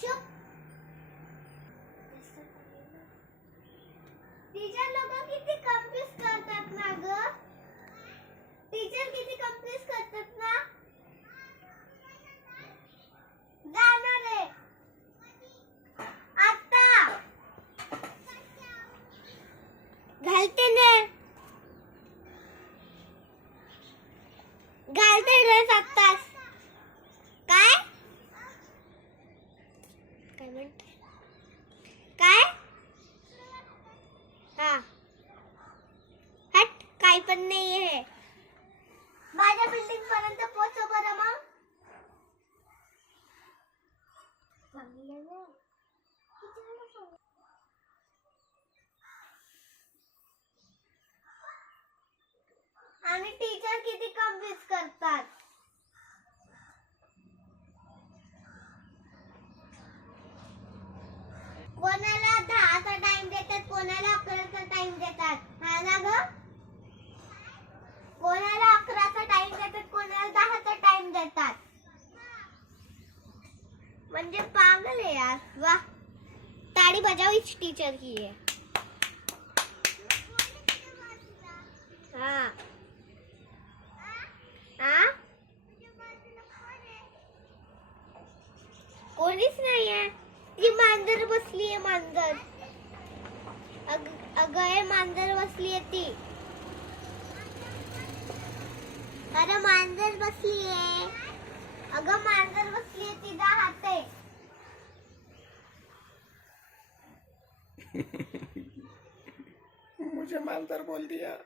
चुप. टीचर लोक किती कन्फ्यूज करतात ना ग. टीचर किती कन्फ्यूज करतात ना. जाणार आहे आता. घालते ना. घालते ड्रेस आत्ताच. काय काय म्हणते. काय हा हट. काही पण नाही आहे. माझ्या बिल्डिंग पर्यंत पोहोचव बरं मग. आणि टीचर किती कन्फ्यूज करतात. कोणाला 10चा टाइम देतात, कोणाला 11चा टाइम देतात. हा ना ग. कोणाला 11चा टाइम देतात, कोणाला 10चा टाइम देतात. म्हणजे पागल है यार. वाह. ताड़ी बजाओ इस टीचर की है. हाँ हाँ कोणीच नाही आहे. ती मांजर बसली आहे. मांजर. अगं हे मांजर बसली आहे ती. अरे मांजर बसली आहे. अगं मांजर बसली आहे. तिचा हात आहे. मुझे मांजर बोल दिया.